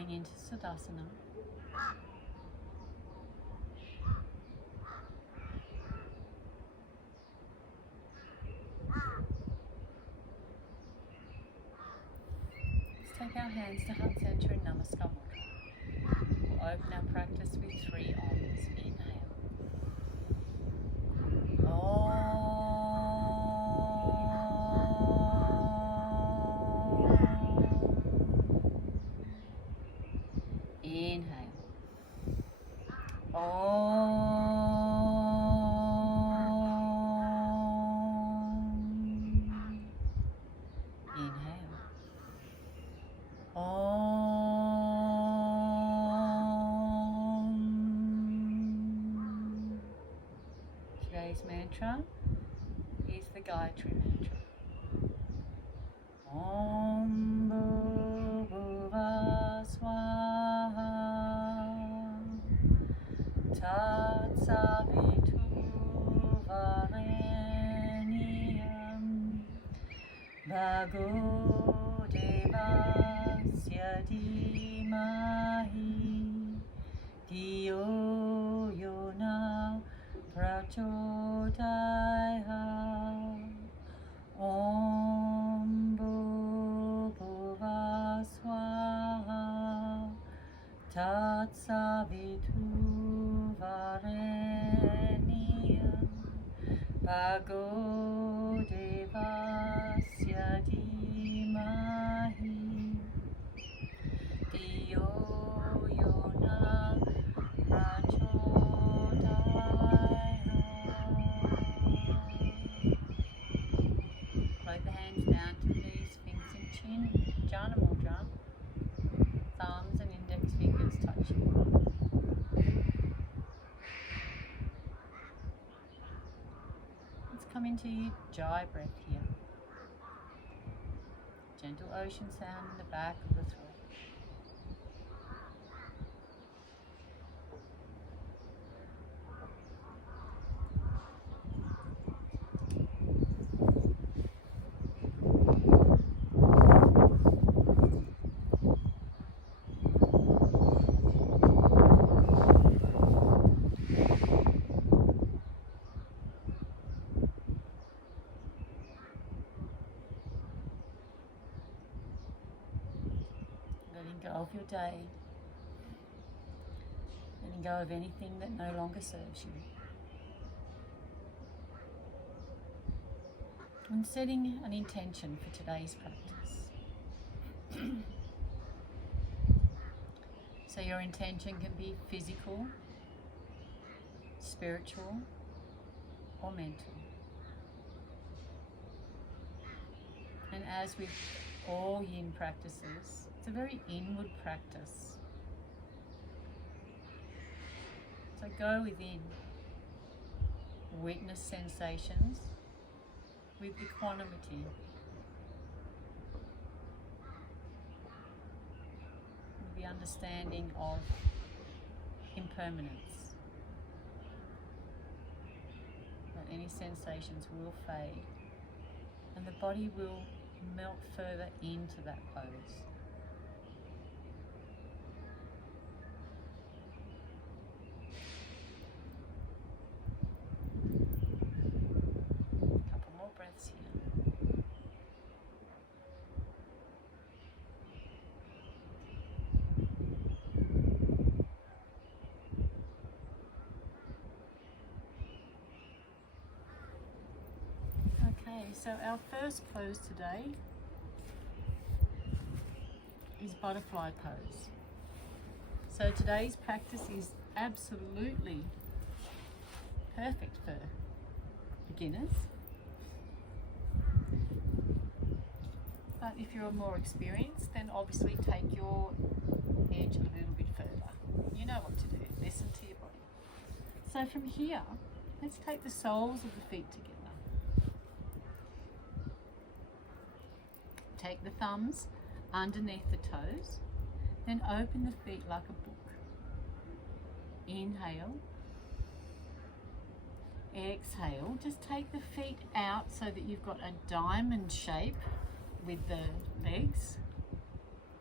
Coming into Tadasana. Let's take our hands to heart center in Namaste Mudra. We'll open our practice with 3 Oms. Inhale. Inhale. Inhale. Today's mantra is the GYATRI mantra. Om BHUVAH SWAHA Tat SAVITUR VERENYAM BHARGO DEVASYA DEEMAHI DHIYO PRACHODAYAT Om BHUVAH SWAHA Tat SAVITUR VERENYAM BHARGO DEVASYA DEEMAHI DHIYO PRACHODAYAT. Float the hands down to knees, fingers and chin. Jhana Mudra. Thumbs and index fingers touching. Let's come into Ujjai breath here. Gentle ocean sound in the back of the throat. Letting go of your day, letting go of anything that no longer serves you, and setting an intention for today's practice. So your intention can be physical, spiritual, or mental. And as with all yin practices, it's a very inward practice. So go within, witness sensations with equanimity, with the understanding of impermanence, that any sensations will fade and the body will melt further into that pose. Couple more breaths here. Okay, so our first pose today is butterfly pose. So today's practice is absolutely perfect for beginners. But if you're more experienced, then obviously take your edge a little bit further. You know what to do. Listen to your body. So from here, let's take the soles of the feet together. Take the thumbs underneath the toes, then open the feet like a book. Inhale, exhale, just take the feet out so that you've got a diamond shape with the legs.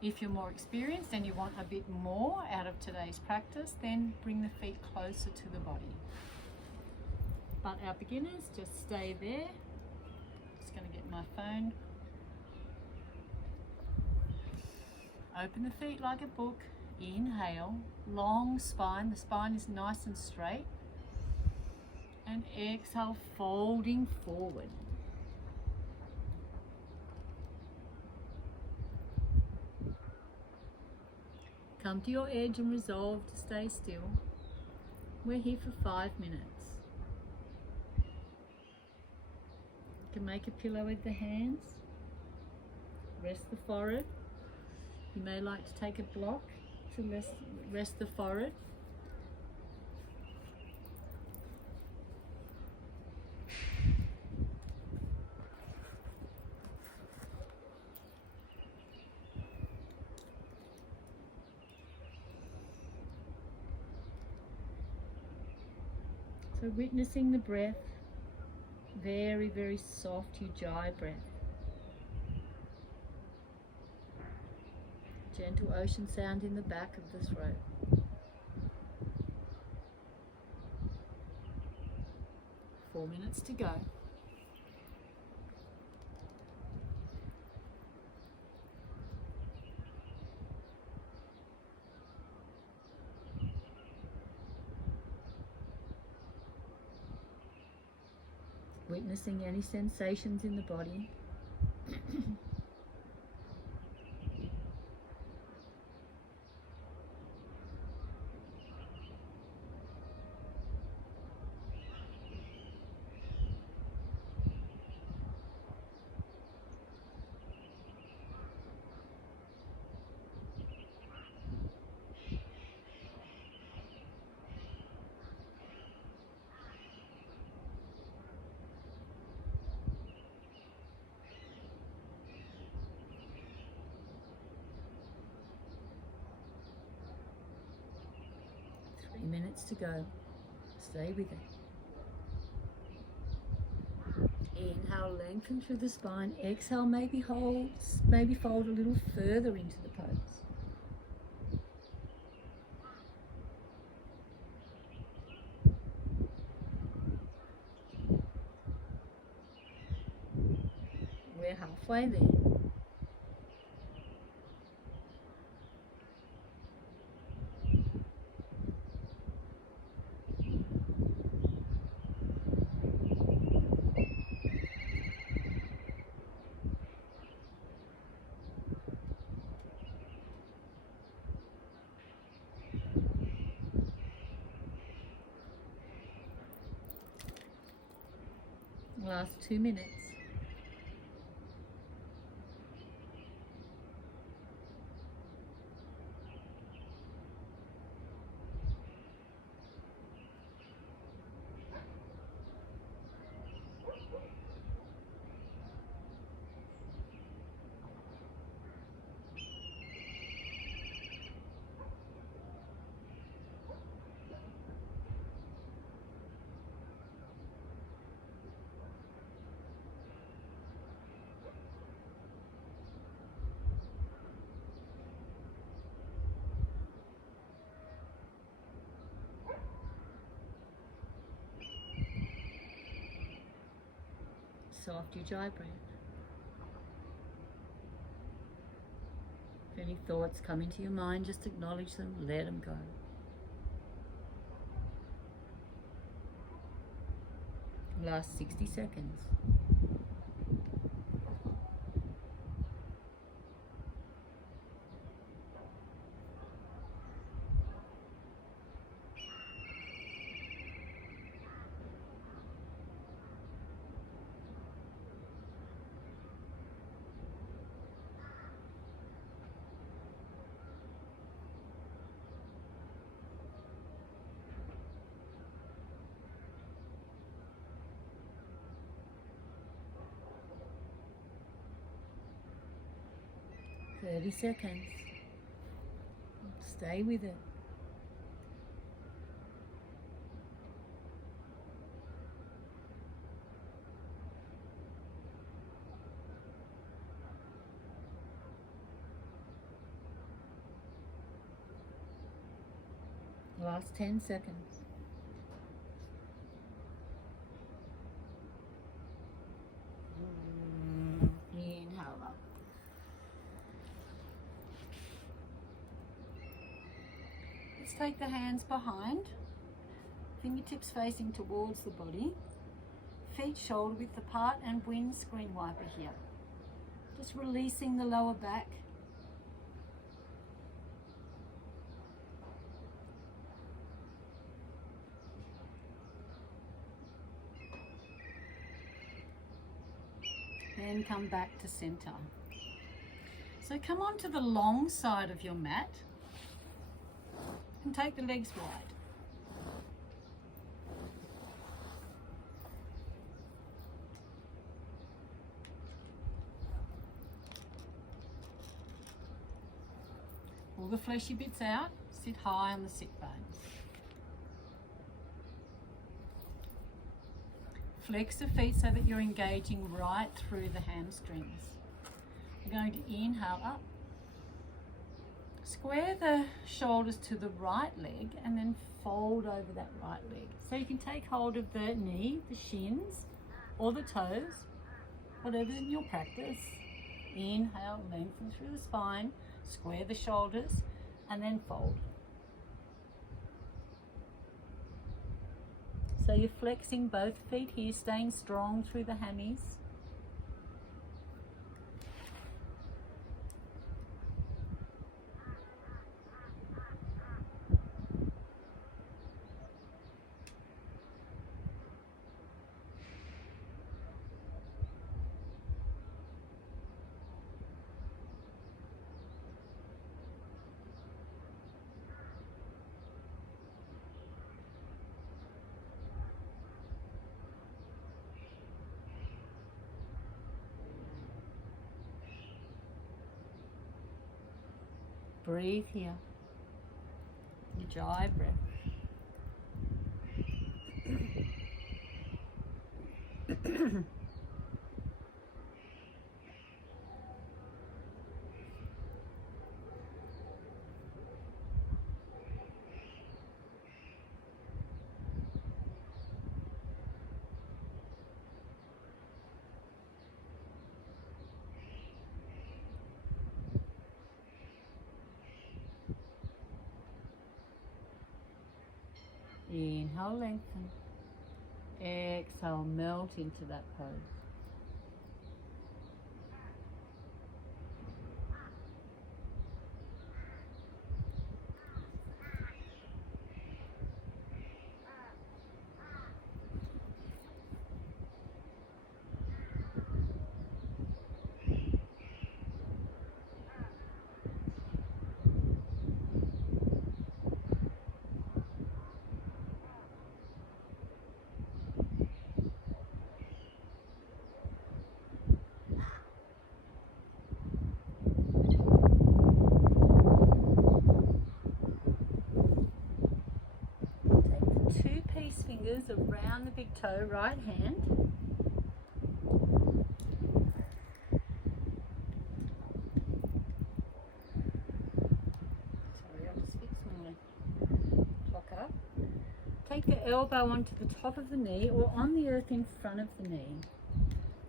If you're more experienced and you want a bit more out of today's practice, then bring the feet closer to the body. But our beginners, just stay there. Just going to get my phone. Open the feet like a book. Inhale, long spine. The spine is nice and straight. And exhale, folding forward. Come to your edge and resolve to stay still. We're here for 5 minutes. You can make a pillow with the hands. Rest the forehead. You may like to take a block to rest the forehead. So witnessing the breath, very, very soft Ujjai breath. Gentle ocean sound in the back of the throat. Four minutes to go. Witnessing any sensations in the body. Minutes to go. Stay with it. Inhale, lengthen through the spine. Exhale, maybe fold a little further into the pose. We're halfway there. Last 2 minutes. Soft Ujjai breath. If any thoughts come into your mind, just acknowledge them, let them go. Last 60 seconds. Thirty seconds. Stay with it. Last 10 seconds. Inhale up. Let's take the hands behind, fingertips facing towards the body, feet shoulder width apart, and windscreen wiper here. Just releasing the lower back. Then come back to center. So come onto the long side of your mat and take the legs wide. Pull the fleshy bits out, sit high on the sit bones. Flex the feet so that you're engaging right through the hamstrings. We're going to inhale up. Square the shoulders to the right leg and then fold over that right leg. So you can take hold of the knee, the shins, or the toes, whatever's in your practice. Inhale, lengthen through the spine, square the shoulders, and then fold. So you're flexing both feet here, staying strong through the hammies. Breathe here. Ujjai breath. Inhale, lengthen. Exhale, melt into that pose. Fingers around the big toe, right hand. Sorry, I'll just fix my clock up. Take the elbow onto the top of the knee or on the earth in front of the knee.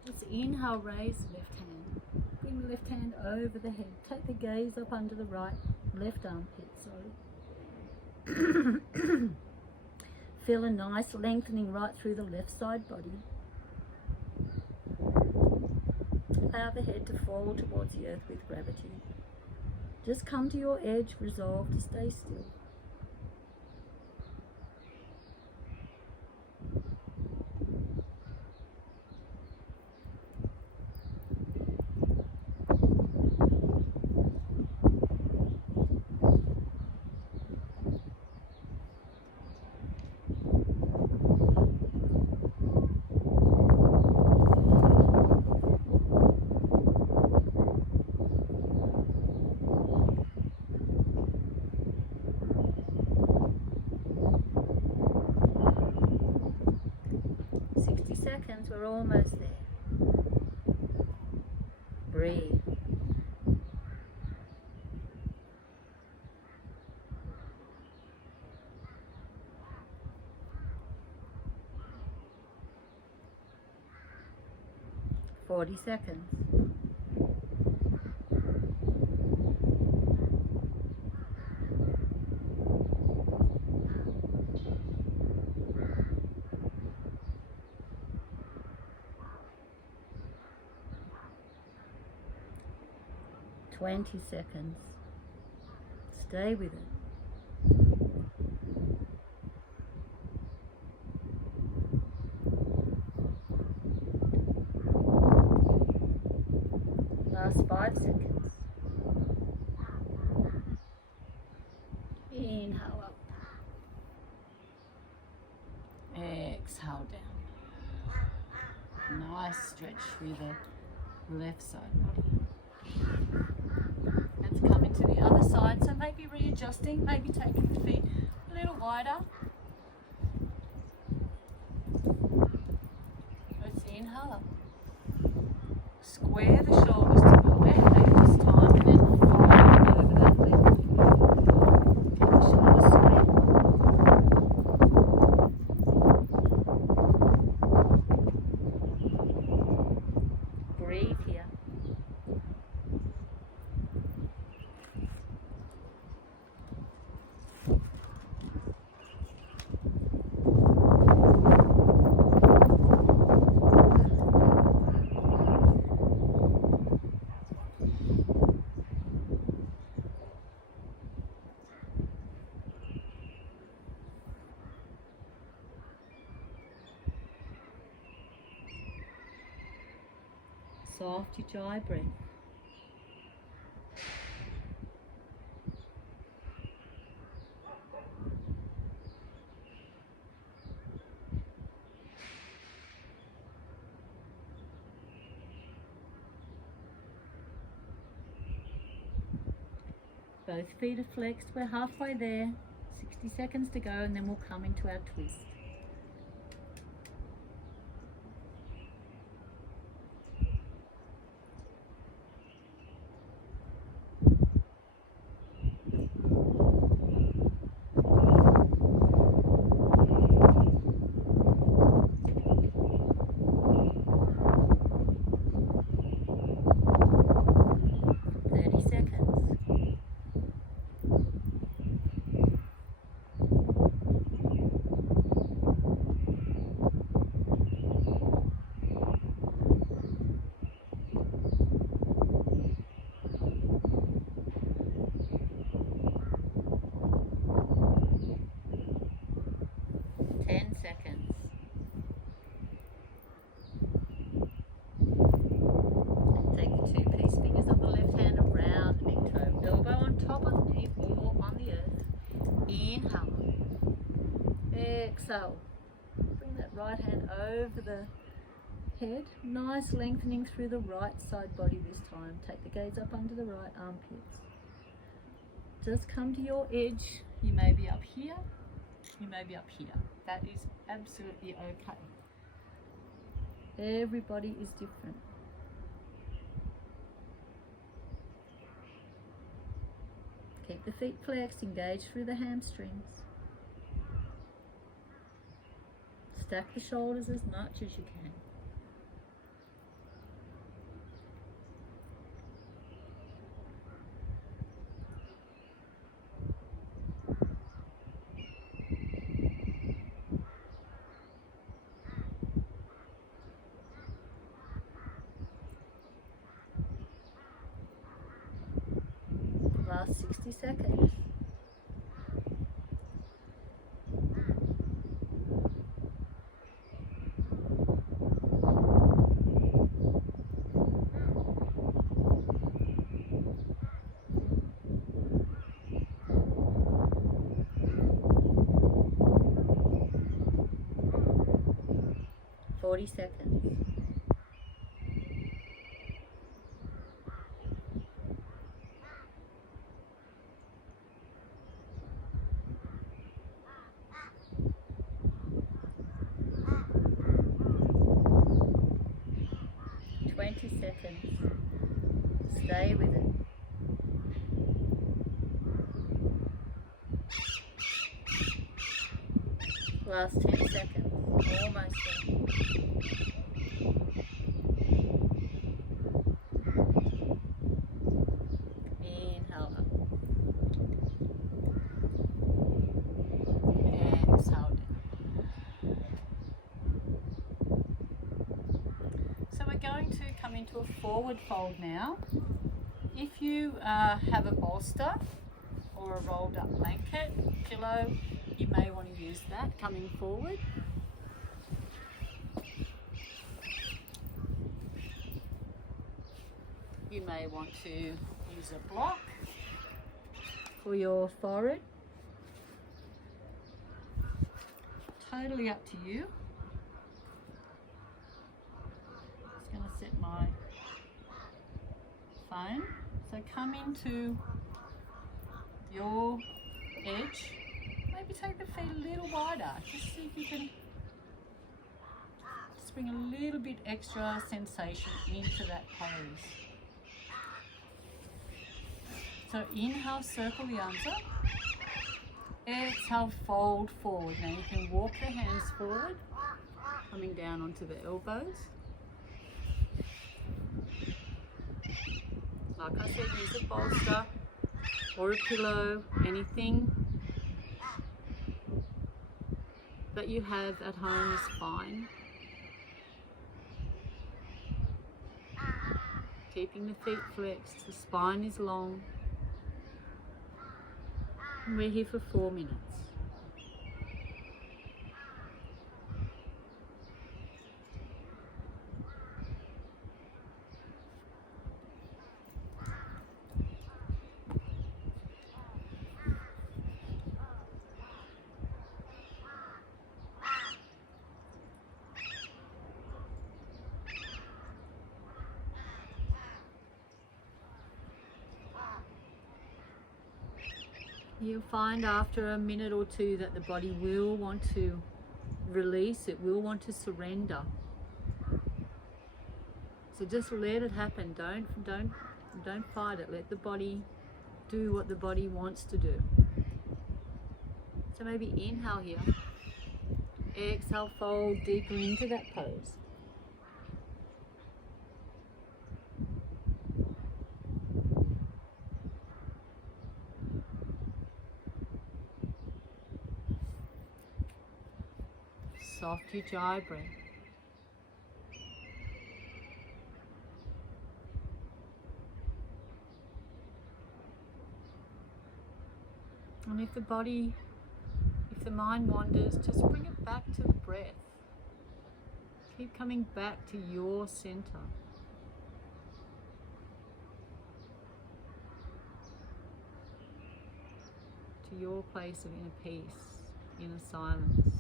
Let's inhale, raise the left hand. Bring the left hand over the head. Take the gaze up under the left armpit, sorry. Feel a nice lengthening right through the left side body. Allow the head to fall towards the earth with gravity. Just come to your edge, resolve to stay still. We're almost there. Breathe. 40 seconds. $20. Stay with it. Last 5 seconds. Inhale up. Exhale down. Nice stretch through the left side body. Let's come into the other side. So maybe readjusting, maybe taking the feet a little wider. Let's inhale up. Square the shoulders to the left leg this time, and then fold over that leg. Keep the shoulders square. Breathe here. Soft Ujjai breath. Both feet are flexed. We're halfway there. 60 seconds to go, and then we'll come into our twist. Exhale. Bring that right hand over the head. Nice lengthening through the right side body this time. Take the gaze up under the right armpits. Just come to your edge. You may be up here. You may be up here. That is absolutely okay. Everybody is different. Keep the feet flexed. Engage through the hamstrings. Stack the shoulders as much as you can. Last 60 seconds. Seconds. Stay with it. Last 10 seconds. Almost there. come into a forward fold now. If you have a bolster or a rolled up blanket, pillow, you may want to use that coming forward. You may want to use a block for your forehead. Totally up to you. Just going to set my phone. So come into your edge. Maybe take the feet a little wider. Just see if you can just bring a little bit extra sensation into that pose. So inhale, circle the arms up. Exhale, fold forward. Now you can walk the hands forward, coming down onto the elbows. Like I said, use a bolster or a pillow, anything that you have at home is fine. Keeping the feet flexed, the spine is long. And we're here for 4 minutes. You'll find after a minute or two that the body will want to release, it will want to surrender. So just let it happen. Don't fight it. Let the body do what the body wants to do. So maybe inhale here. Exhale, fold deeper into that pose. Soft Ujjai breath. And if the mind wanders, just bring it back to the breath. Keep coming back to your center. To your place of inner peace, inner silence.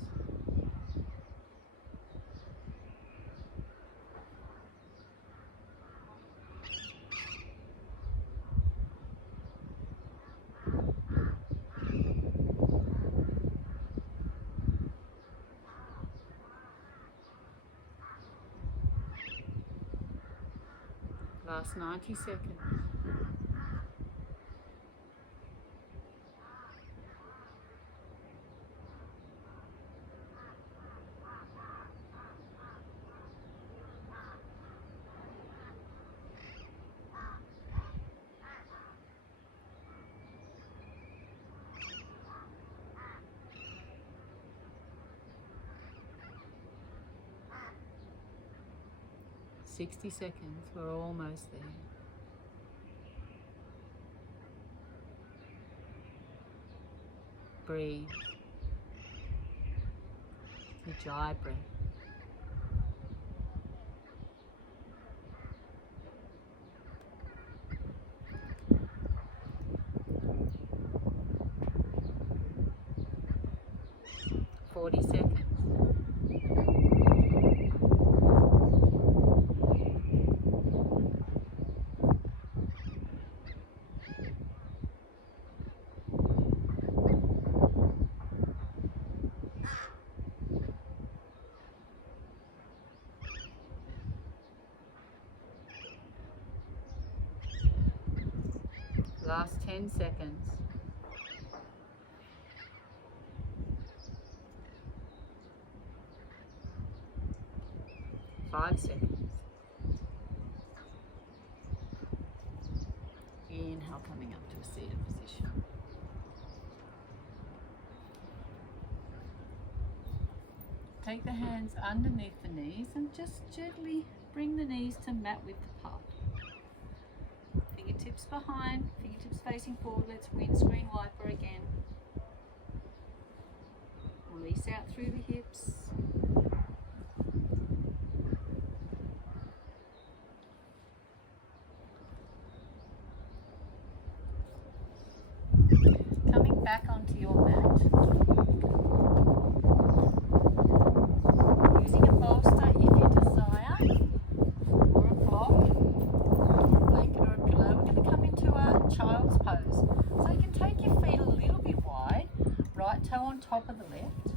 Last 90 seconds. Sixty seconds, we're almost there. Breathe. Ujjai breath. Forty seconds. Last 10 seconds. 5 seconds. Inhale, coming up to a seated position. Take the hands underneath the knees and just gently Bring the knees to mat width apart. Fingertips behind, fingertips facing forward. Let's windscreen wiper again. Release out through the hips. Coming back onto your mat. Using a bolster if you desire, or a block, or a blanket or a pillow. We're going to come into a child's pose. So you can take your feet a little bit wide, right toe on top of the left.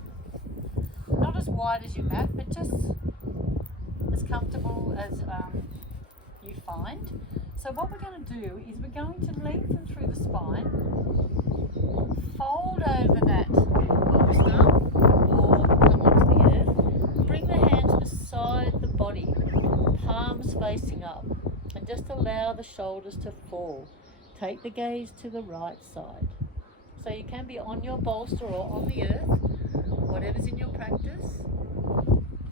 Not as wide as your mat, but just as comfortable as you find. So what we're going to do is we're going to lengthen through the spine, fold over that bolster or come onto the earth, bring the hands beside the body, palms facing up, and just allow the shoulders to fall. Take the gaze to the right side. So you can be on your bolster or on the earth, whatever's in your practice.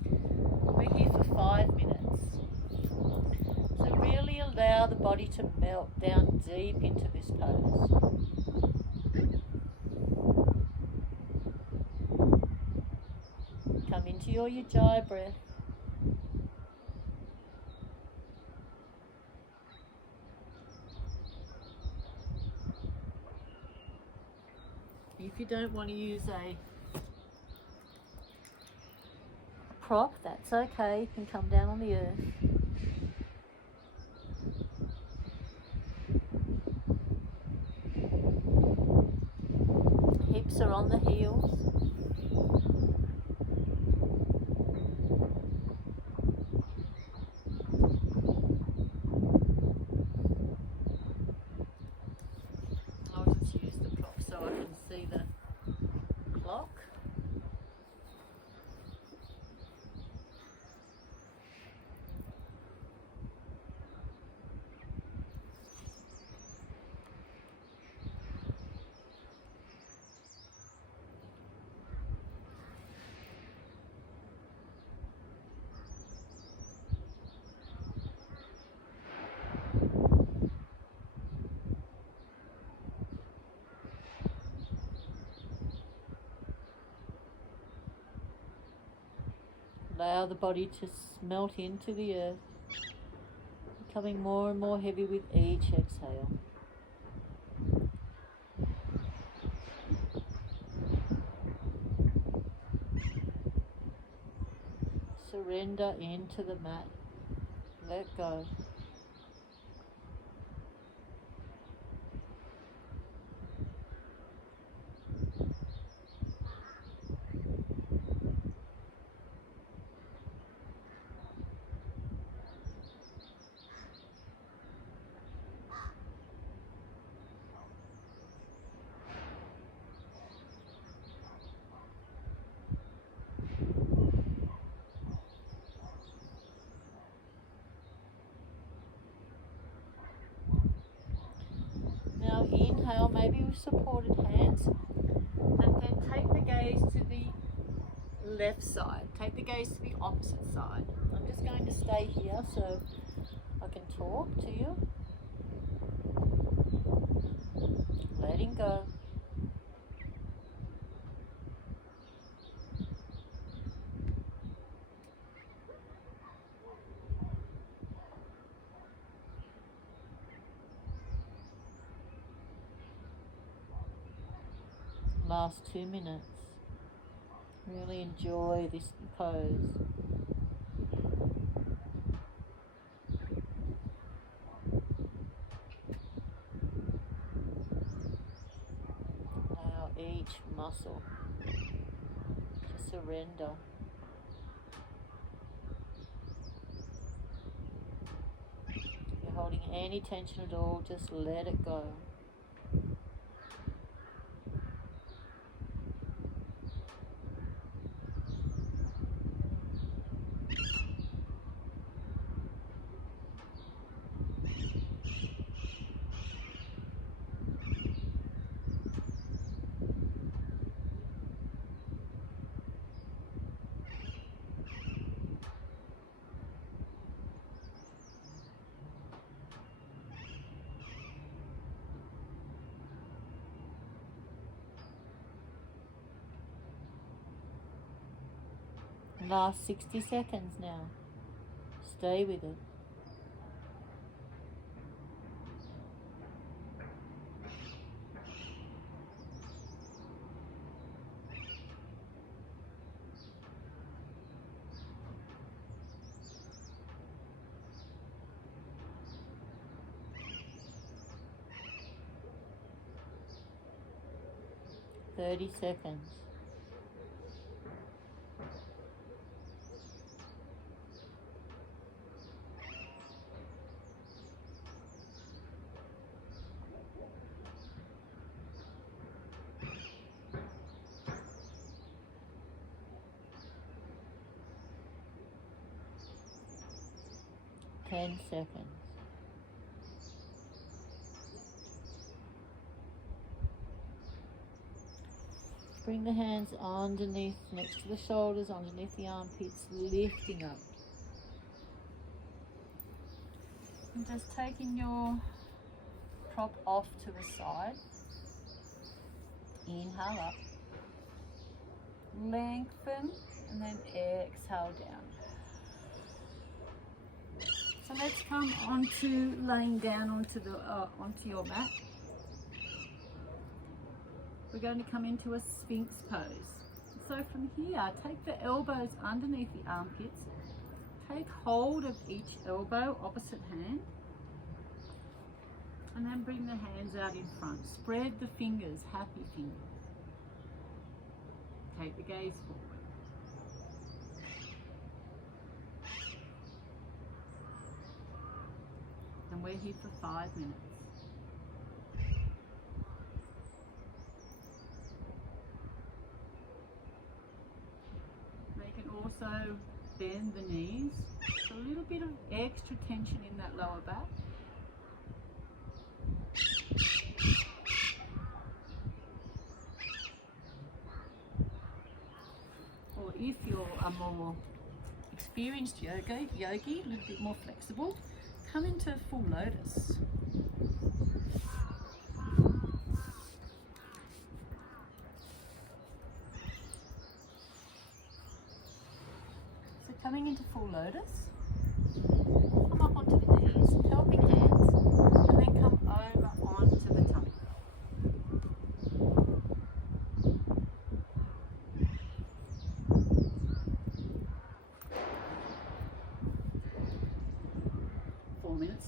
We're here for 5 minutes. So really allow the body to melt down deep into this pose. Come into your Ujjai breath. If you don't want to use a prop, that's okay. You can come down on the earth. Hips are on the heels. I'll just use the prop so I can see the clock. Allow the body to melt into the earth, becoming more and more heavy with each exhale. Surrender into the mat. Let go. Now inhale, maybe with supported hands, and then take the gaze to the left side. Take the gaze to the opposite side. I'm just going to stay here so I can talk to you. Letting go. Last 2 minutes. Really enjoy this pose. Allow each muscle to surrender. If you're holding any tension at all, just let it go. Last 60 seconds now. Stay with it. Thirty seconds. Ten seconds. Bring the hands underneath, next to the shoulders, underneath the armpits, lifting up. And just taking your prop off to the side. Inhale up. Lengthen and then exhale down. So let's come onto laying down onto your mat. We're going to come into a Sphinx pose. So from here, take the elbows underneath the armpits. Take hold of each elbow, opposite hand. And then bring the hands out in front. Spread the fingers, happy fingers. Take the gaze forward. And we're here for 5 minutes. You can also bend the knees. So a little bit of extra tension in that lower back. Or if you're a more experienced yogi, a little bit more flexible, come into full lotus. So coming into full lotus, come up onto the knees, helping hands, and then come over onto the tummy.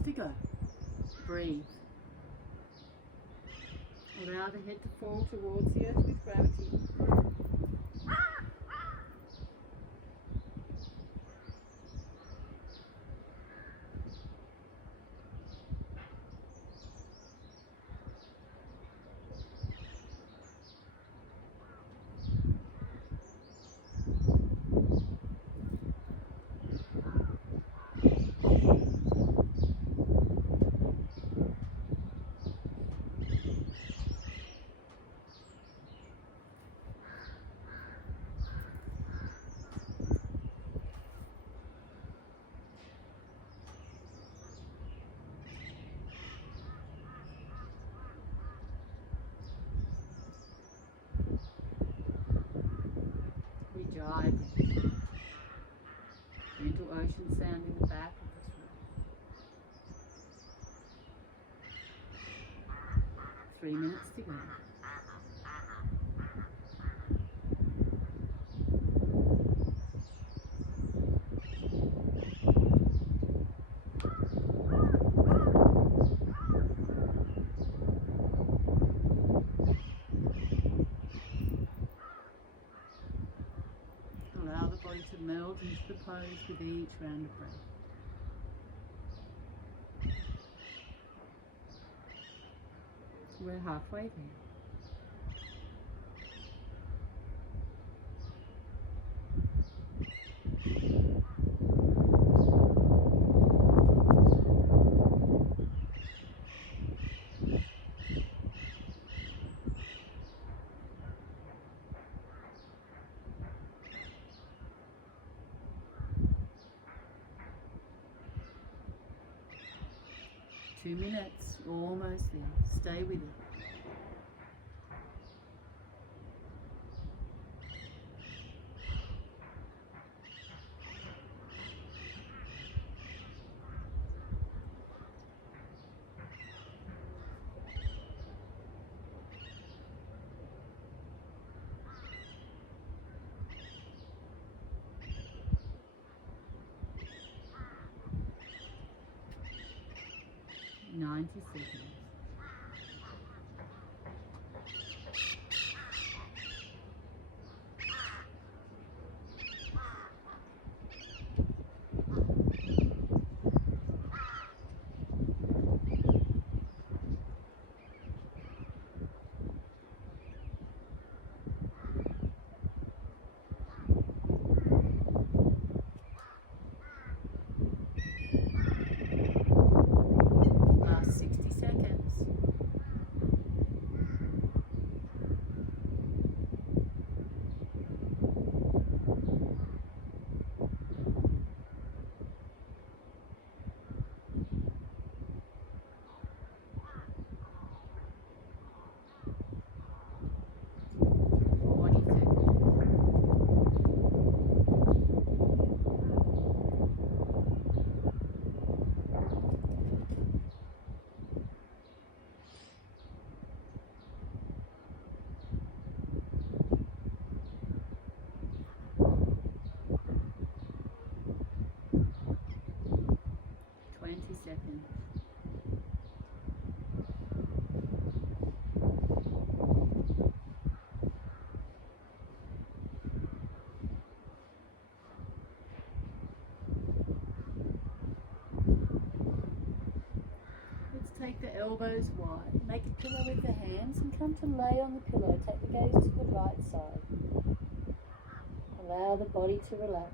To go. Breathe. Allow the head to fall towards the earth with gravity. Ujjai. Gentle ocean sound in the back of this room. 3 minutes to go. To meld into the pose with each round of breath. We're halfway there. Two minutes, almost there. Stay with it. 90 seconds. Last 60 seconds. Seconds. Let's take the elbows wide. Make a pillow with the hands and come to lay on the pillow. Take the gaze to the right side. Allow the body to relax.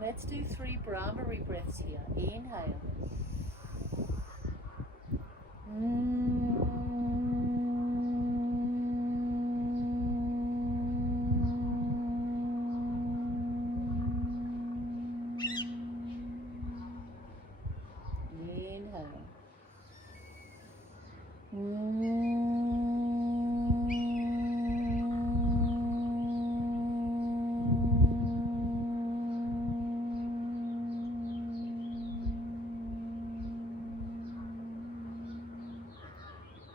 Let's do 3 Brahmari breaths here. Inhale.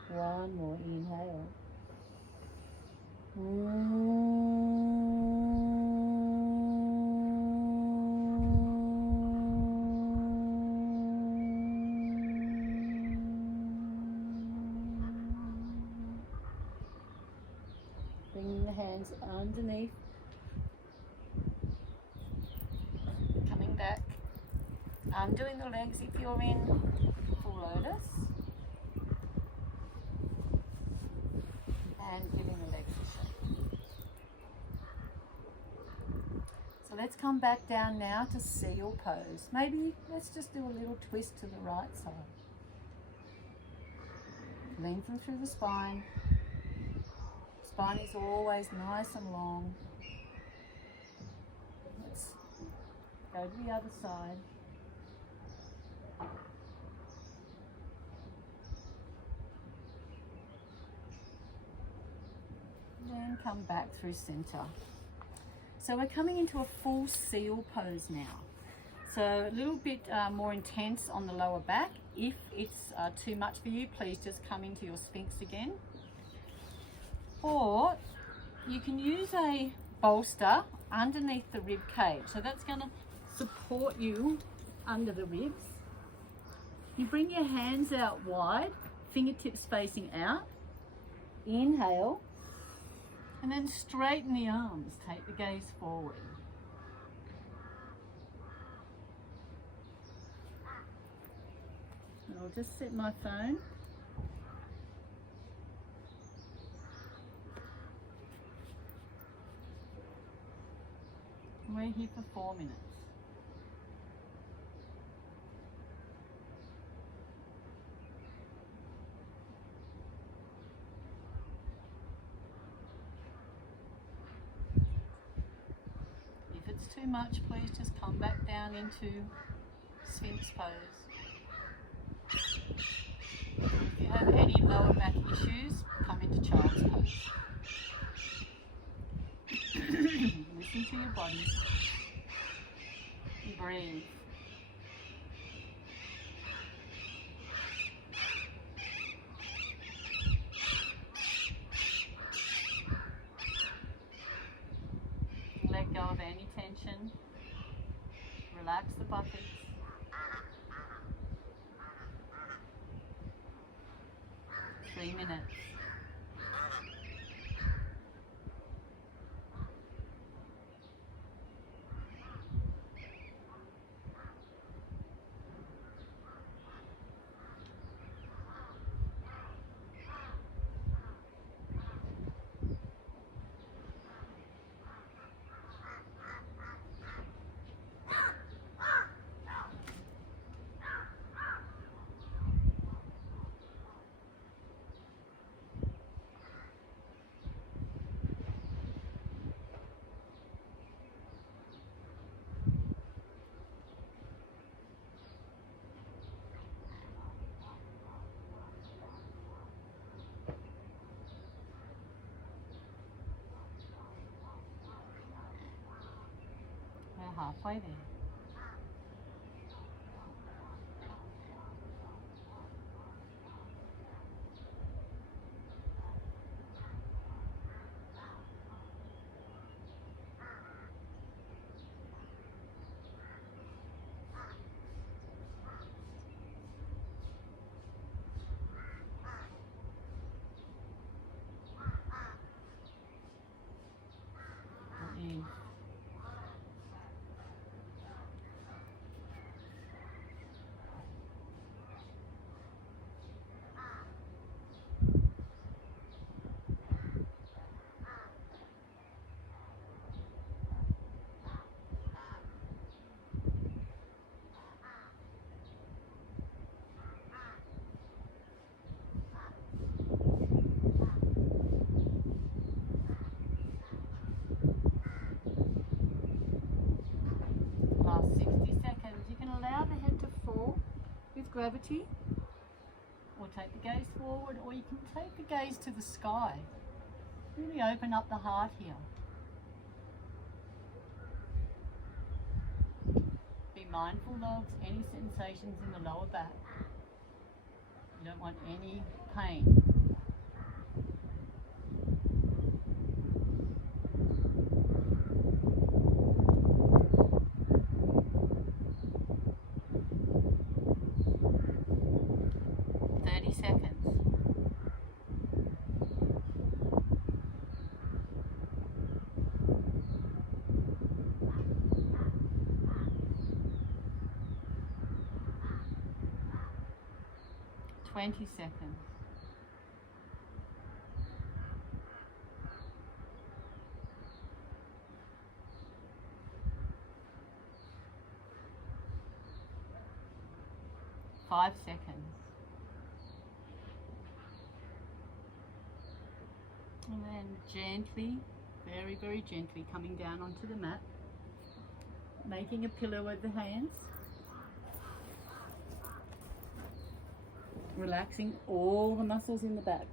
One more inhale. Bringing the hands underneath. Coming back. Undoing the legs if you're in full lotus. And giving the legs a shake. So let's come back down now to seal pose. Maybe let's just do a little twist to the right side. Lengthen through the spine. Spine is always nice and long. Let's go to the other side. And come back through center. So we're coming into a full seal pose now. So a little bit more intense on the lower back. If it's too much for you, please just come into your Sphinx again. Or you can use a bolster underneath the rib cage. So that's going to support you under the ribs. You bring your hands out wide, fingertips facing out. Inhale. And then straighten the arms, take the gaze forward. And I'll just set my phone. We're here for 4 minutes. Too much, please just come back down into Sphinx pose. If you have any lower back issues, come into child's pose. Listen to your body. Breathe. Relax the buckets. Three minutes. We're halfway there. Breathe. Last 60 seconds. You can allow the head to fall with gravity, or take the gaze forward, or you can take the gaze to the sky. Really open up the heart here. Be mindful of any sensations in the lower back. You don't want any pain. Seconds. 20 seconds. 5 seconds. And then gently, very, very gently coming down onto the mat, making a pillow with the hands, relaxing all the muscles in the back.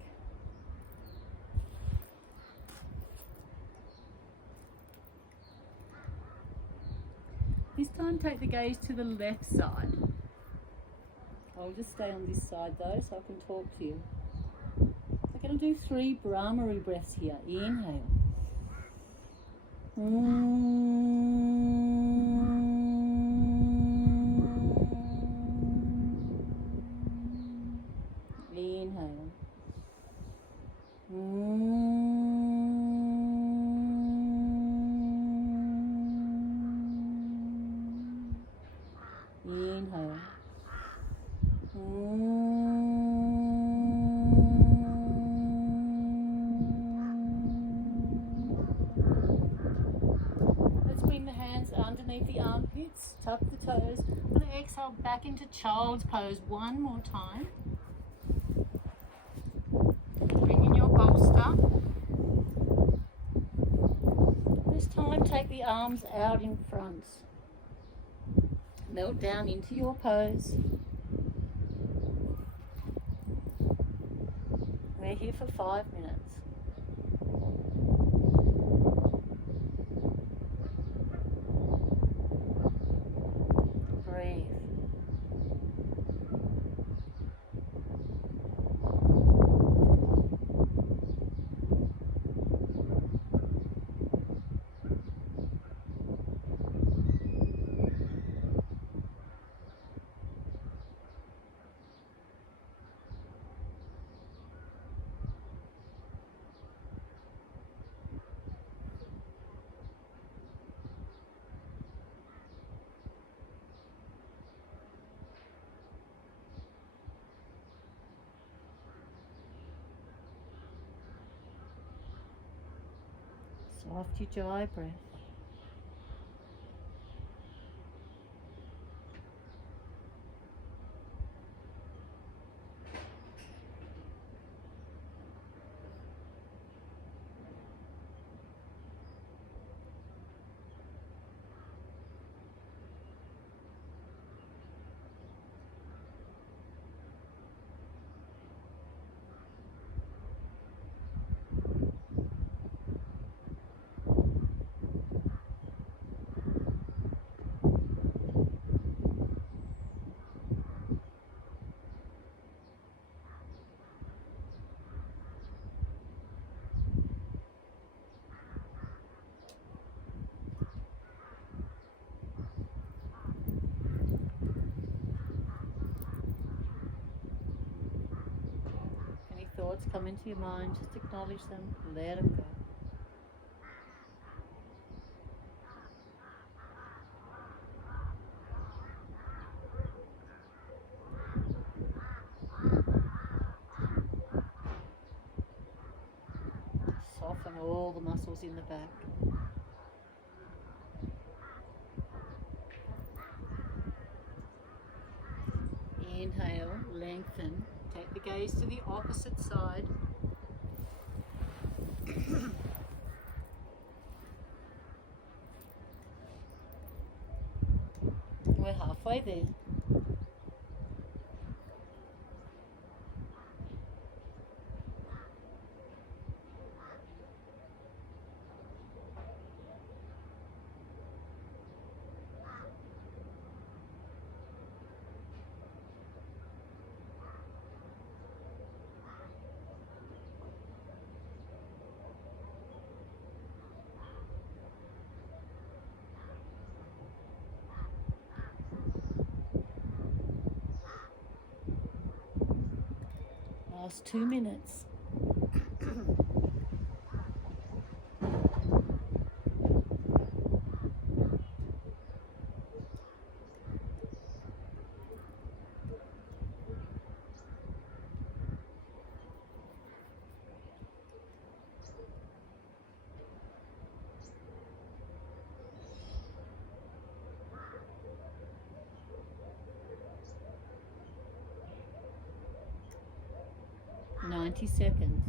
This time take the gaze to the left side. I'll just stay on this side though so I can talk to you. I'm going to do 3 Brahmari breaths here. Inhale. Inhale. Inhale. Let's bring the hands underneath the armpits, tuck the toes. I'm going to exhale back into child's pose one more time. Bring in your bolster. This time take the arms out in front. Melt down into your pose. We're here for 5 minutes. Breathe. Soft Ujjai breath. Thoughts come into your mind, just acknowledge them, let them go. Soften all the muscles in the back. Inhale, lengthen. Take the gaze to the opposite side. We're halfway there. Last 2 minutes. Ninety seconds.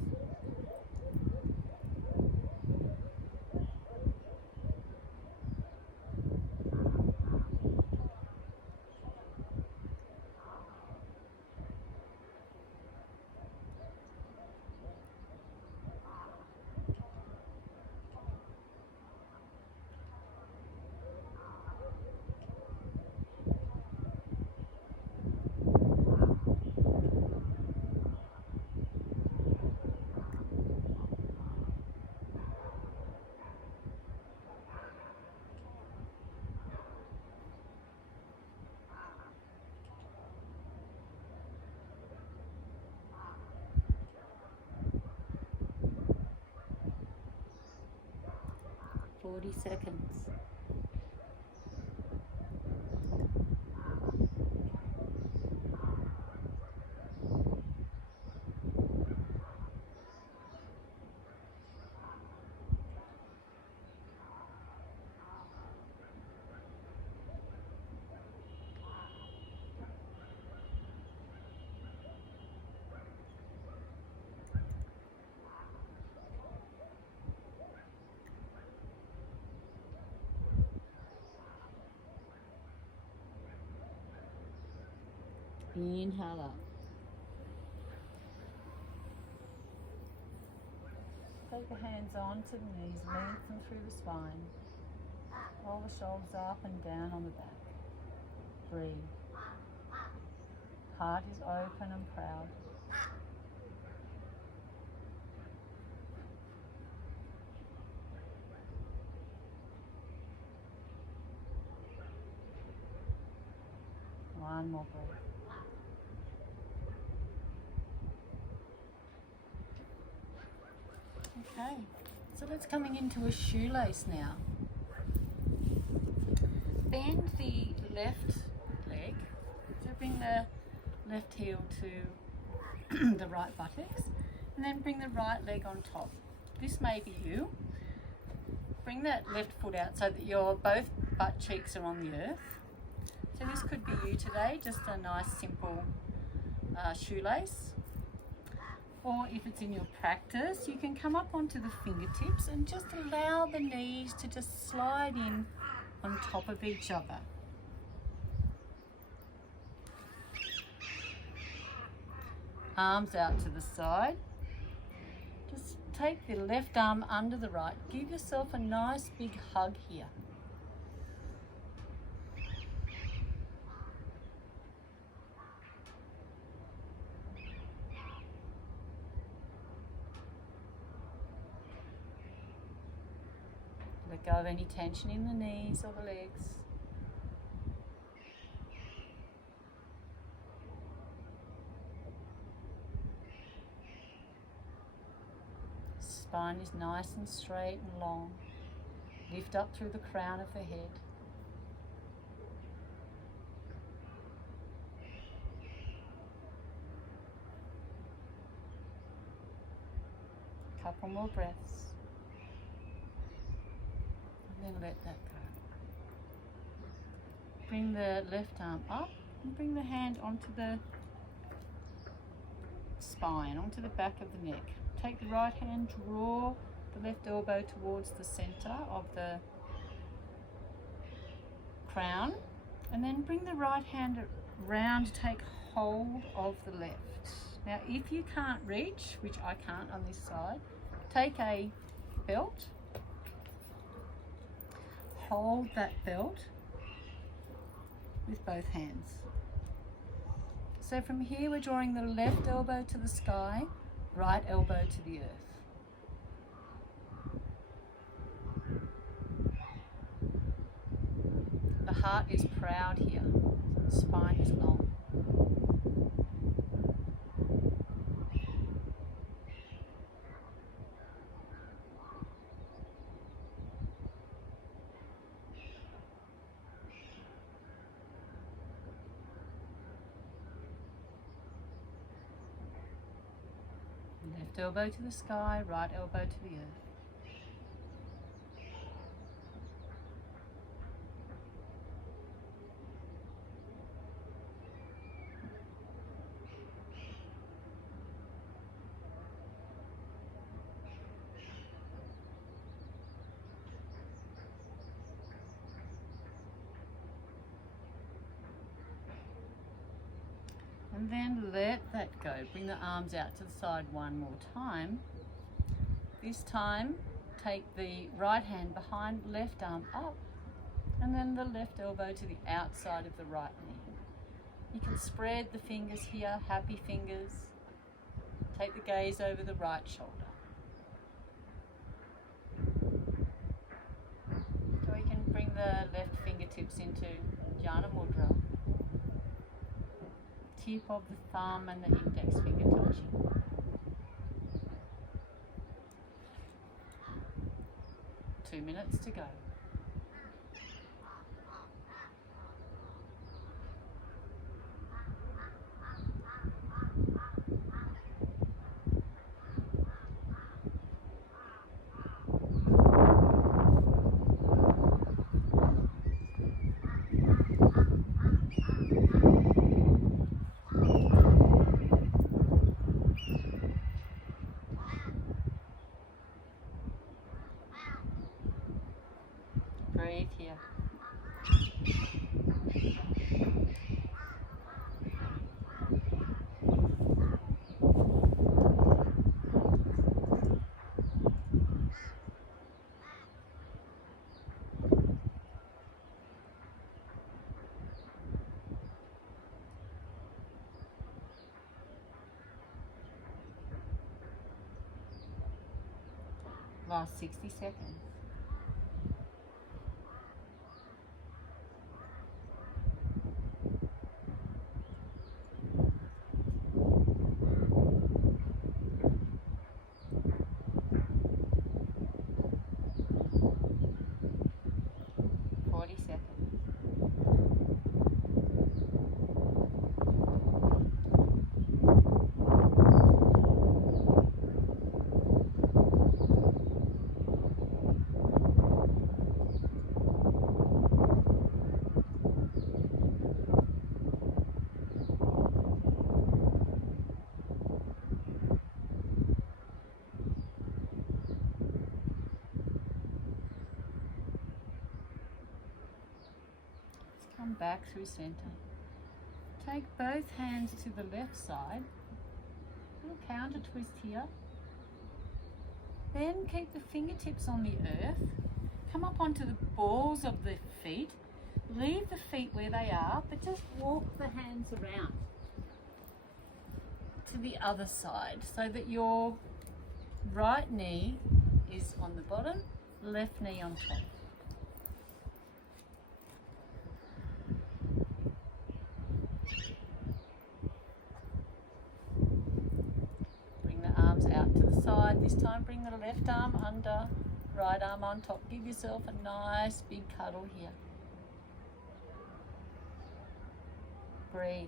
Seconds. Inhale up. Take the hands onto the knees, lengthen through the spine. Roll the shoulders up and down on the back. Breathe. Heart is open and proud. One more breath. Okay, so that's coming into a shoelace now. Bend the left leg, so bring the left heel to the right buttocks, and then bring the right leg on top. This may be you. bring that left foot out so that your both butt cheeks are on the earth. So this could be you today, just a nice simple shoelace. Or if it's in your practice, you can come up onto the fingertips and just allow the knees to just slide in on top of each other. Arms out to the side. Just take the left arm under the right. Give yourself a nice big hug here. Let go of any tension in the knees or the legs. Spine is nice and straight and long. Lift up through the crown of the head. Couple more breaths. And then let that go. Bring the left arm up and bring the hand onto the spine, onto the back of the neck. Take the right hand, draw the left elbow towards the center of the crown, and then bring the right hand round, take hold of the left. Now if you can't reach, which I can't on this side, take a belt, hold that belt with both hands. So from here we're drawing the left elbow to the sky, right elbow to the earth. The heart is proud here, so the spine is long. Left elbow to the sky, right elbow to the earth. And then let that go. Bring the arms out to the side one more time. This time, take the right hand behind, left arm up, and then the left elbow to the outside of the right knee. You can spread the fingers here, happy fingers. Take the gaze over the right shoulder. Or you can bring the left fingertips into Jnana Mudra. Tip of the thumb and the index finger touching. Two minutes to go. Breathe here. Last 60 seconds. Come back through center. Take both hands to the left side. Little counter twist here. Then keep the fingertips on the earth. Come up onto the balls of the feet. Leave the feet where they are, but just walk the hands around to the other side so that your right knee is on the bottom, left knee on top. Bring the arms out to the side. This time bring the left arm under, right arm on top. Give yourself a nice big cuddle here. Breathe.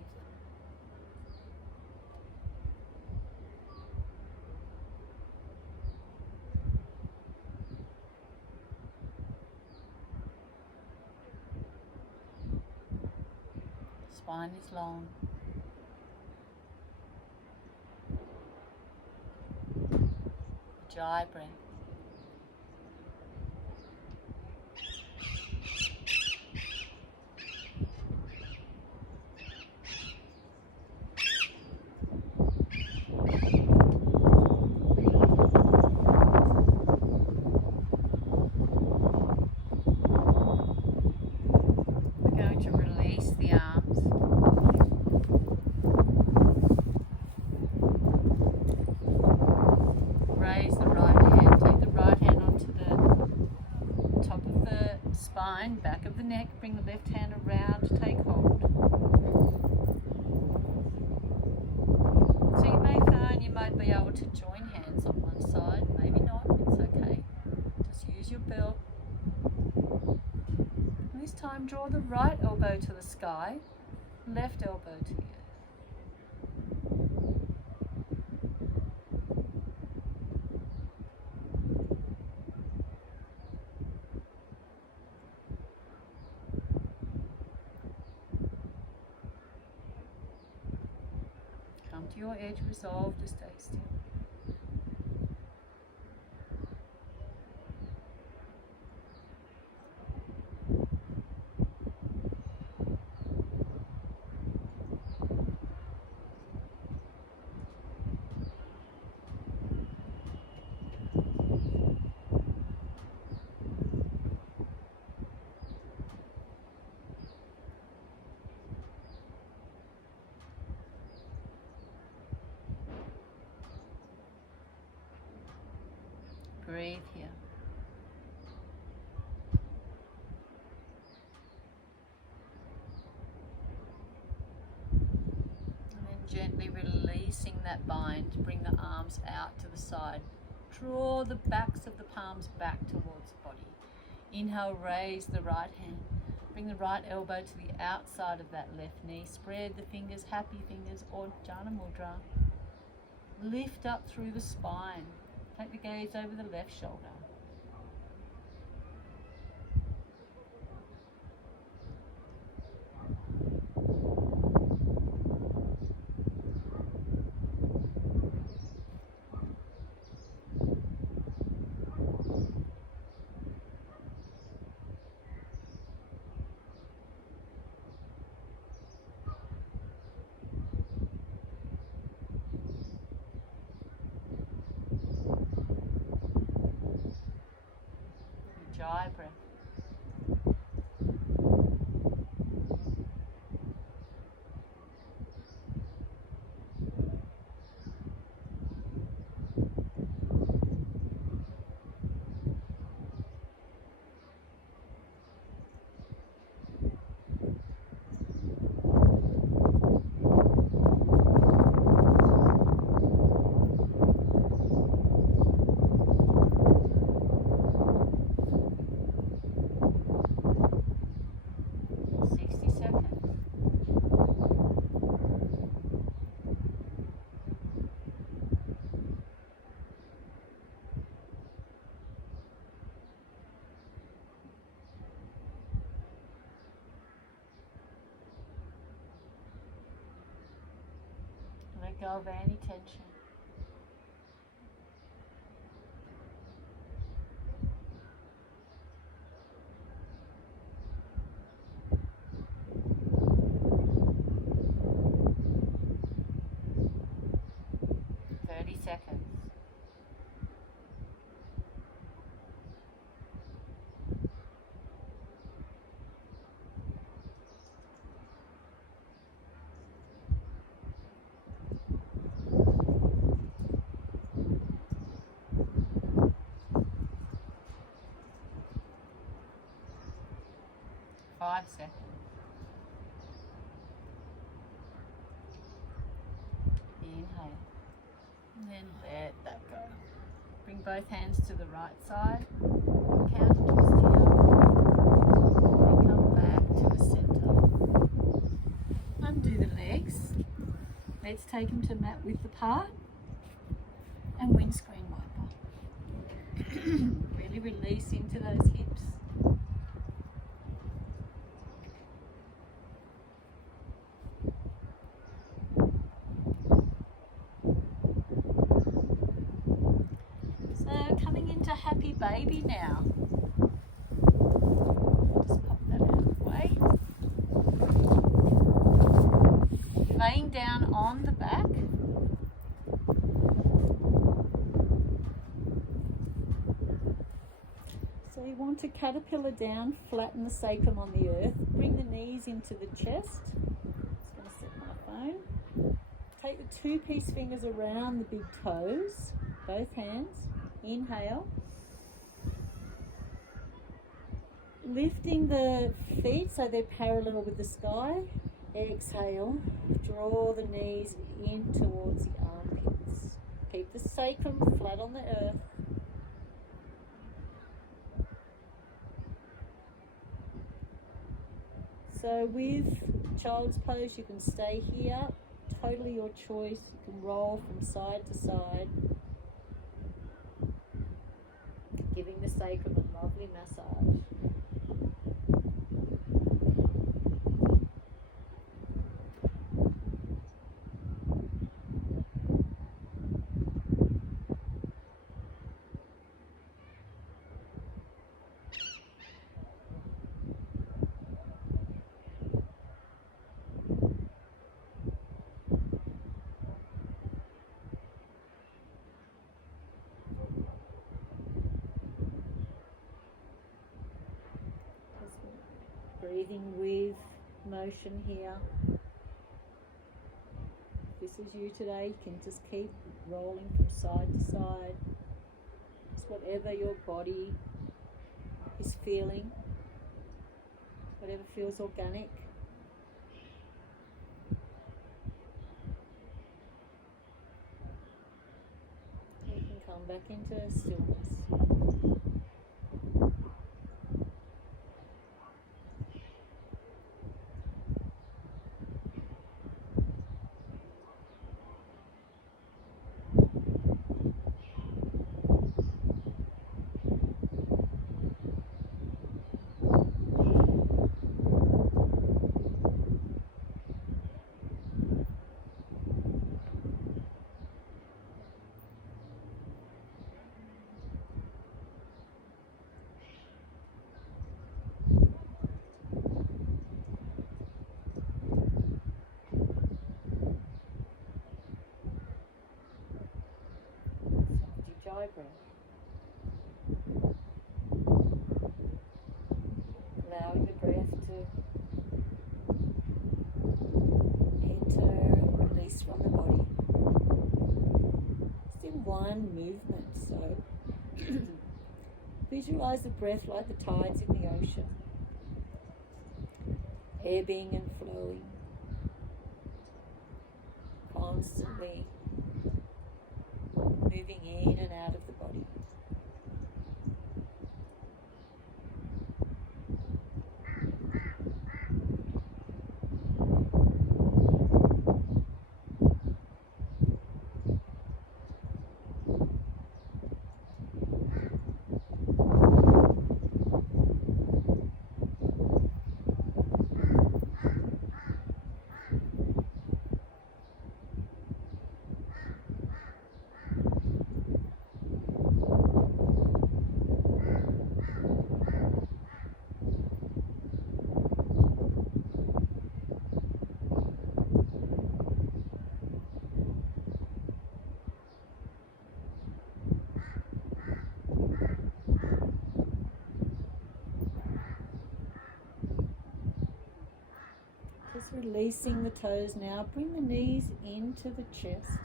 Spine is long. Ujjai breath. Back of the neck, bring the left hand around, take hold. So you may find you might be able to join hands on one side, maybe not, it's okay. Just use your belt. And this time draw the right elbow to the sky, left elbow to the earth. To your edge, resolve to stay still. Breathe here. And then gently releasing that bind, bring the arms out to the side. Draw the backs of the palms back towards the body. Inhale, raise the right hand. Bring the right elbow to the outside of that left knee. Spread the fingers, happy fingers, or Jana Mudra. Lift up through the spine. Take the gaze over the left shoulder. Ujjai breath. Let go of any tension. seconds. Five seconds. Inhale. And then let that go. Bring both hands to the right side. Counter twist here. And come back to the center. Undo the legs. Let's take them to mat width apart. And windscreen wiper. Really release into those hips. Happy baby now. Just pop that out of the way. Laying down on the back. So you want to caterpillar down, flatten the sacrum on the earth, bring the knees into the chest. Just going to set my phone. Take the two-piece fingers around the big toes, both hands. Inhale. Lifting the feet so they're parallel with the sky. Exhale. Draw the knees in towards the armpits. Keep the sacrum flat on the earth. So with child's pose, you can stay here. Totally your choice. You can roll from side to side. Giving the sacrum a lovely massage. Breathing with motion here. If this is you today, you can just keep rolling from side to side. Just whatever your body is feeling, whatever feels organic. You can come back into stillness. Ujjai breath. Allowing the breath to enter, release from the body. Just in one movement, so visualize the breath like the tides in the ocean, ebbing and flowing, constantly moving in and out of the body. Just releasing the toes now. Bring the knees into the chest.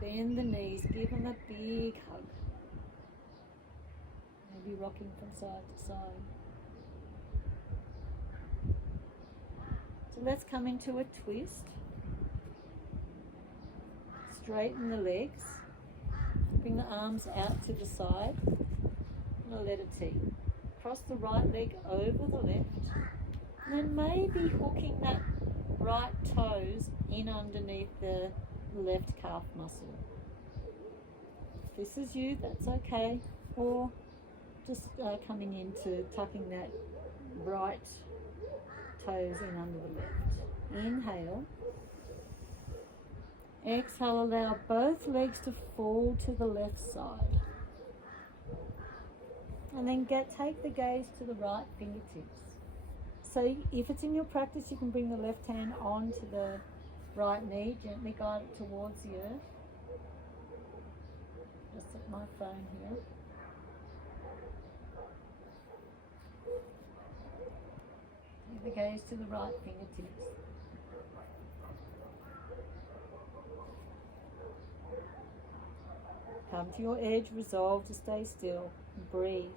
Bend the knees. Give them a big hug. Maybe rocking from side to side. So let's come into a twist. Straighten the legs. Bring the arms out to the side. And a letter T. Cross the right leg over the left. And then maybe hooking that right toes in underneath the left calf muscle. If this is you, that's okay. Or just coming into tucking that right toes in under the left. Inhale. Exhale, allow both legs to fall to the left side. And then take the gaze to the right fingertips. So if it's in your practice, you can bring the left hand onto the right knee, gently guide it towards the earth. Just set my phone here. Take the gaze to the right fingertips. Come to your edge, resolve to stay still, and breathe.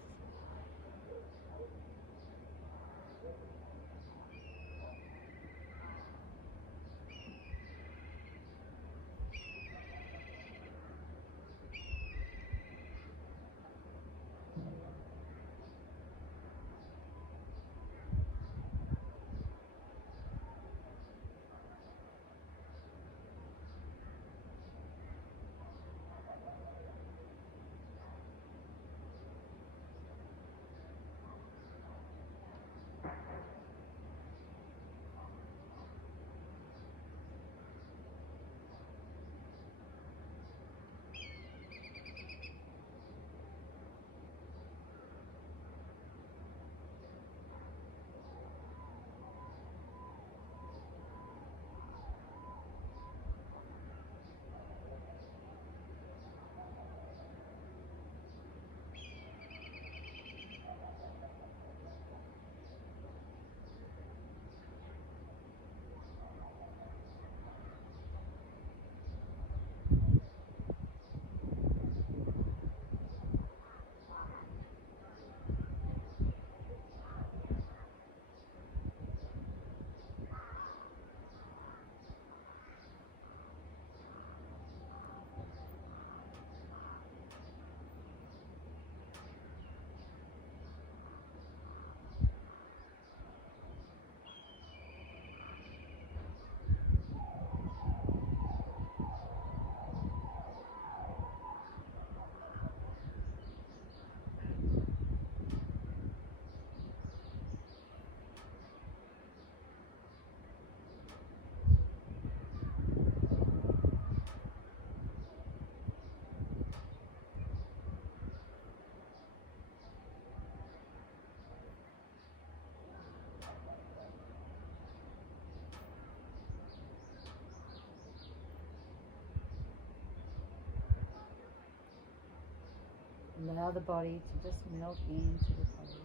Allow the body to just melt into the pose.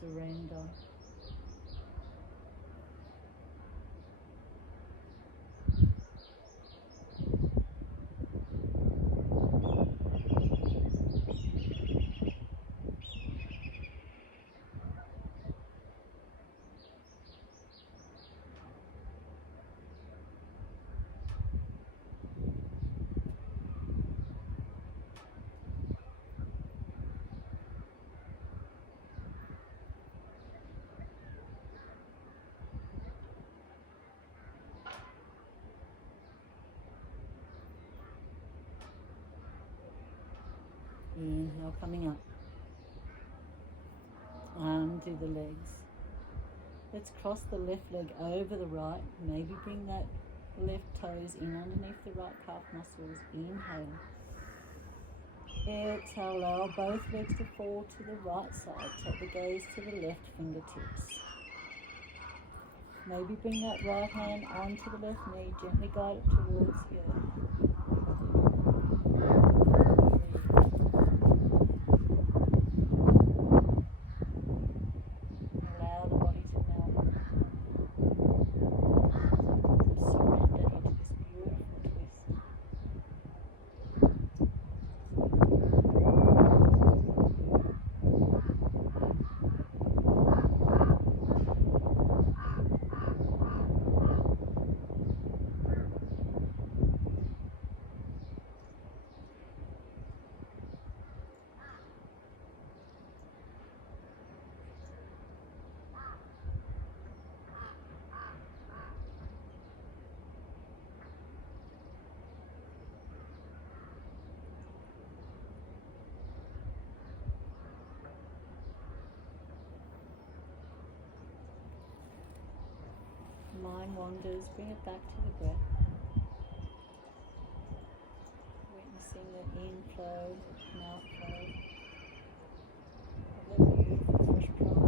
Surrender. Inhale, coming up. Undo the legs. Let's cross the left leg over the right. Maybe bring that left toes in underneath the right calf muscles. Inhale. Exhale, allow both legs to fall to the right side. Take the gaze to the left fingertips. Maybe bring that right hand onto the left knee, gently guide it towards the earth. Allow the body to melt. Surrender into this beautiful twist. Mind wanders, bring it back to the breath. Witnessing the inflow and outflow of that beautiful fresh prana.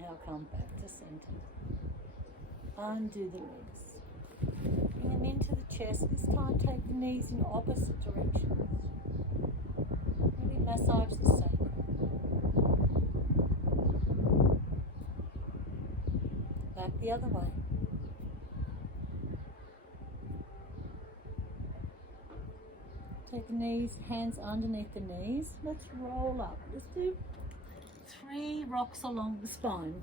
Now come back to center. Undo the legs. Bring them into the chest. This time take the knees in opposite directions. Really massage the sacrum. Back the other way. Take the knees, hands underneath the knees. Let's roll up. Let's do 3 rocks along the spine.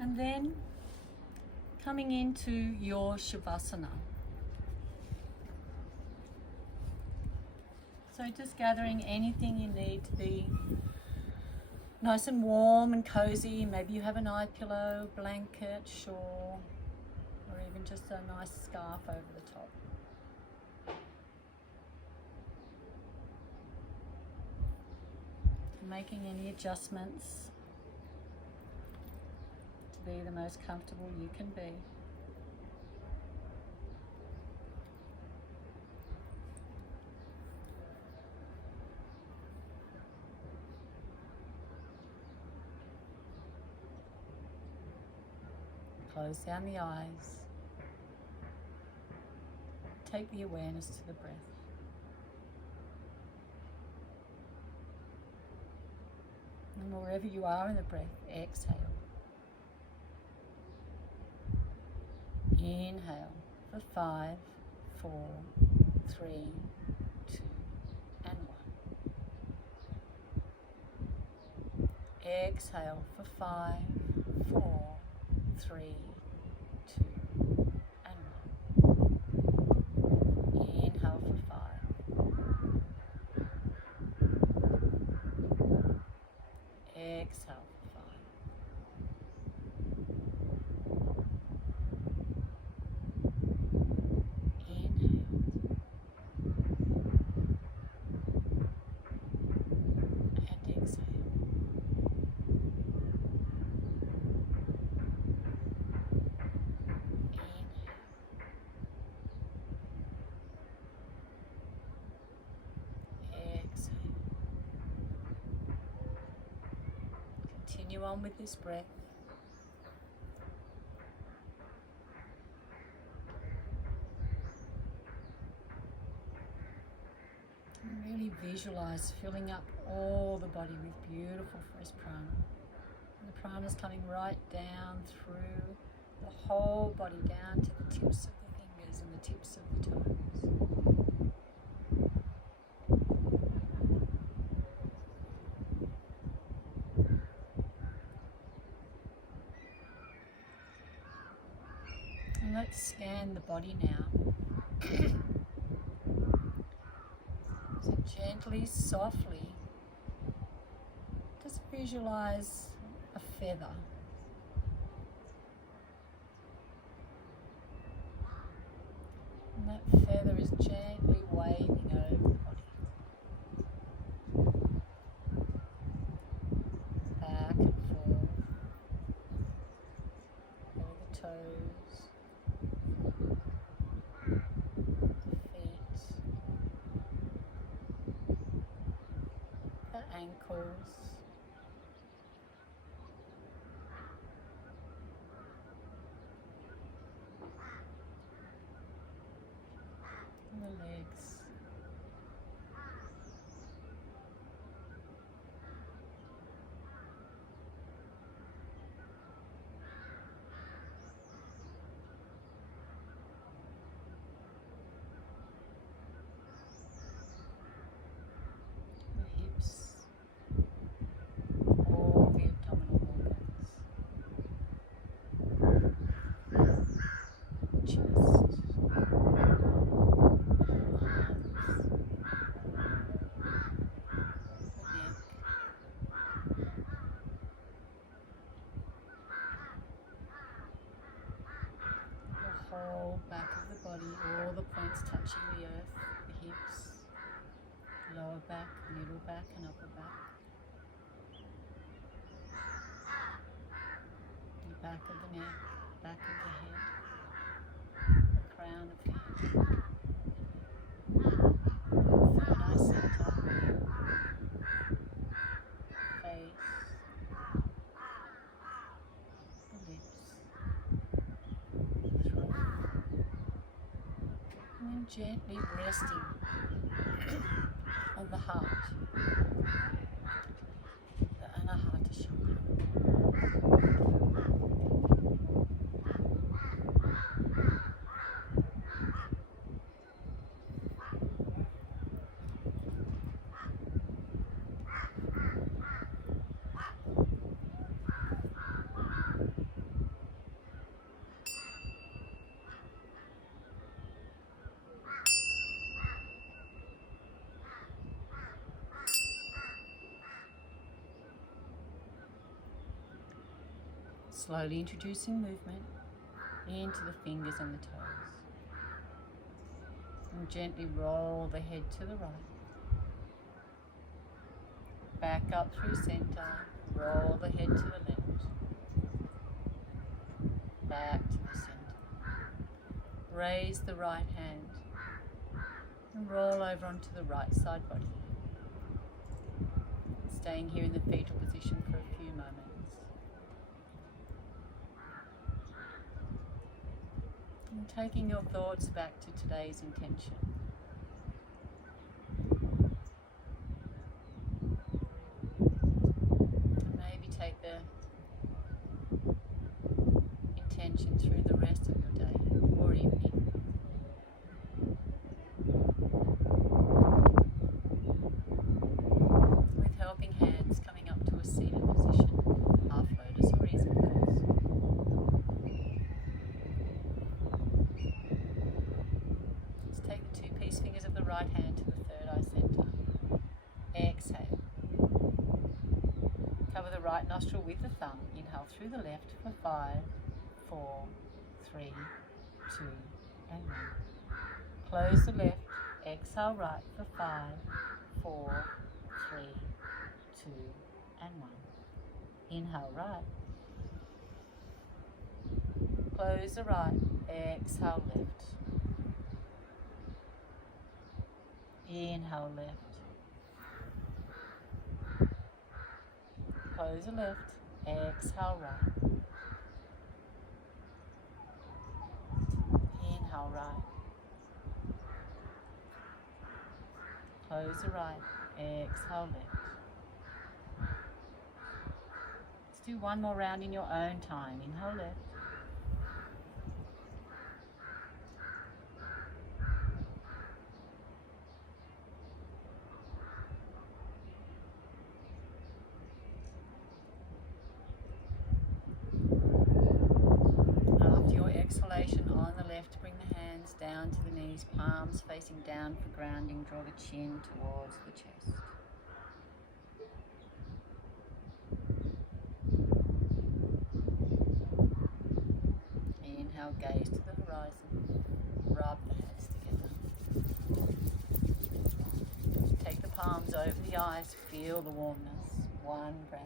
And then coming into your Shavasana. So just gathering anything you need to be nice and warm and cozy. Maybe you have an eye pillow, blanket, shawl, or even just a nice scarf over the top. Making any adjustments to be the most comfortable you can be. Close down the eyes. Take the awareness to the breath. And wherever you are in the breath, exhale. Inhale for 5, 4, 3, 2, and 1. Exhale for 5, 4, 3, 2, and 1. Inhale for 5. Exhale for 5. Continue on with this breath. And really visualize filling up all the body with beautiful fresh prana. And the prana is coming right down through the whole body, down to the tips of the fingers and the tips of the toes. Let's scan the body now. So gently, softly, just visualize a feather. And that feather is gently waving over the body. Back and forth. Over the toes. Ankles, and the legs. Back of the body, all the points touching the earth, the hips, lower back, middle back and upper back. The back of the neck, back of the head, the crown of the head. Third eye center, face, the lips. And gently resting on the heart, the Anahata chakra. Slowly introducing movement into the fingers and the toes. And gently roll the head to the right. Back up through center, roll the head to the left. Back to the center. Raise the right hand and roll over onto the right side body. Staying here in the fetal position for a few moments. And taking your thoughts back to today's intention. index fingers of the right hand to the third eye center. Exhale. Cover the right nostril with the thumb. Inhale through the left for 5, 4, 3, 2, and 1. Close the left. Exhale right for 5, 4, 3, 2, and 1. Inhale right. Close the right. Exhale left. Inhale left. Close the left. Exhale right. Inhale right. Close the right. Exhale left. Let's do one more round in your own time. Inhale left. Exhalation on the left, bring the hands down to the knees, palms facing down for grounding. Draw the chin towards the chest. Inhale, gaze to the horizon. Rub the hands together. Take the palms over the eyes, feel the warmness. One breath.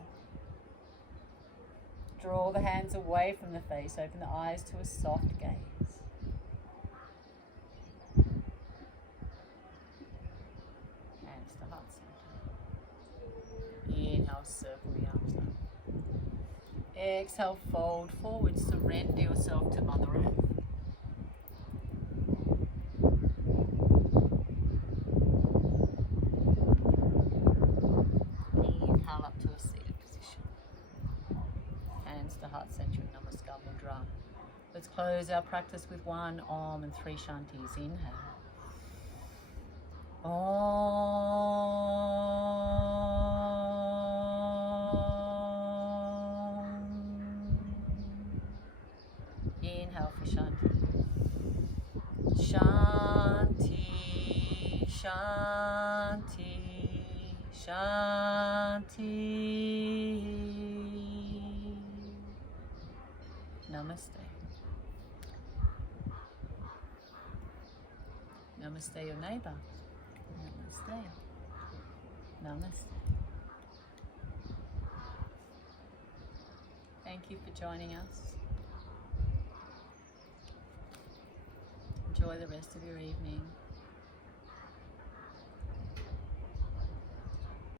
Draw the hands away from the face, open the eyes to a soft gaze. Hands to heart center. Inhale, circle the arms up. Exhale, fold forward, surrender yourself to Mother Earth. Inhale up to a seated position. Hands to heart center, Namaste Mudra. Let's close our practice with 1 Om and 3 Shantis. Inhale. Om. Inhale for Shanti. Shanti, Shanti, Shanti. Namaste. Namaste your neighbor. Namaste. Namaste. Thank you for joining us. Enjoy the rest of your evening.